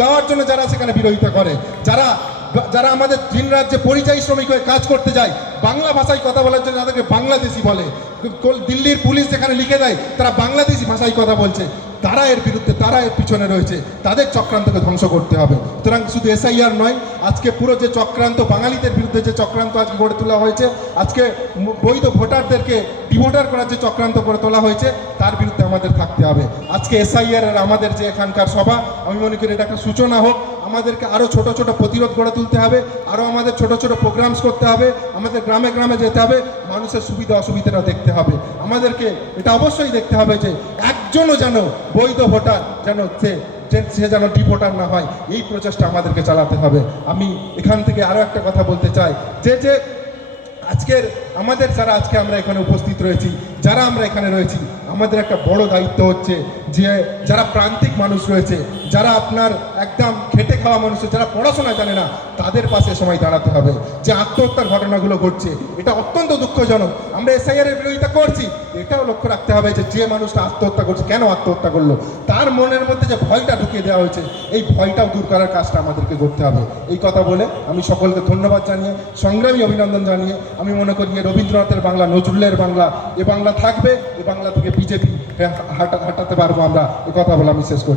গাওয়ার জন্য যারা সেখানে বিরোধিতা করে, যারা যারা আমাদের দিন রাজ্যে পরিযায়ী শ্রমিক হয়ে কাজ করতে যায়, বাংলা ভাষায় কথা বলার জন্য তাদেরকে বাংলাদেশি বলে। দিল্লির পুলিশ যেখানে লিখে দেয়, তারা বাংলাদেশি ভাষায় কথা বলছে। তারা এর বিরুদ্ধে, তারা এর পিছনে রয়েছে। তাদের চক্রান্তকে ধ্বংস করতে হবে। সুতরাং শুধু এসআইআর নয়, আজকে পুরো যে চক্রান্ত, বাঙালিদের বিরুদ্ধে যে চক্রান্ত আজকে গড়ে তোলা হয়েছে, আজকে বৈধ ভোটারদেরকে ডিভোটার করার যে চক্রান্ত করে তোলা হয়েছে, তার বিরুদ্ধে আমাদের থাকতে হবে। আজকে এসআইআর আমাদের যে এখানকার সভা, আমি মনে করি এটা একটা সূচনা হোক আমাদেরকে আরও ছোট ছোট প্রতিরোধ গড়ে তুলতে হবে আরও আমাদের ছোট ছোট প্রোগ্রামস করতে হবে, আমাদের গ্রামে গ্রামে যেতে হবে, মানুষের সুবিধা অসুবিধাটা দেখতে হবে। আমাদেরকে এটা অবশ্যই দেখতে হবে যে একজনও যেন বৈধ ভোটার যেন সে সে যেন ডিভোটার না হয়, এই প্রচেষ্টা আমাদেরকে চালাতে হবে। আমি এখান থেকে আরও একটা কথা বলতে চাই, যে যে আজকের, আমাদের যারা আজকে আমরা এখানে উপস্থিত রয়েছি যারা আমরা এখানে রয়েছি, আমাদের একটা বড় দায়িত্ব হচ্ছে যে যারা প্রান্তিক মানুষ রয়েছে, যারা আপনার একদম খেটে খাওয়া মানুষ, যারা পড়াশোনা জানে না, তাদের পাশে সময় দাঁড়াতে হবে। যে আত্মহত্যার ঘটনাগুলো ঘটছে, এটা অত্যন্ত দুঃখজনক। আমরা এসআইআর এর বিরোধিতা করছি, এটাও লক্ষ্য রাখতে হবে যে যে মানুষটা আত্মহত্যা করছে, কেন আত্মহত্যা করল? তার মনের মধ্যে যে ভয়টা ঢুকিয়ে দেওয়া হয়েছে, এই ভয়টাও দূর করার কাজটা আমাদেরকে করতে হবে। এই কথা বলে আমি সকলকে ধন্যবাদ জানিয়ে, সংগ্রামী অভিনন্দন জানিয়ে আমি মনে করি যে রবীন্দ্রনাথের বাংলা, নজরুলের বাংলা, এ বাংলা থাকবে বাংলা থেকে বিজেপি হাঁটাতে পারব আমরা। কথা বলে আমি শেষ করছি।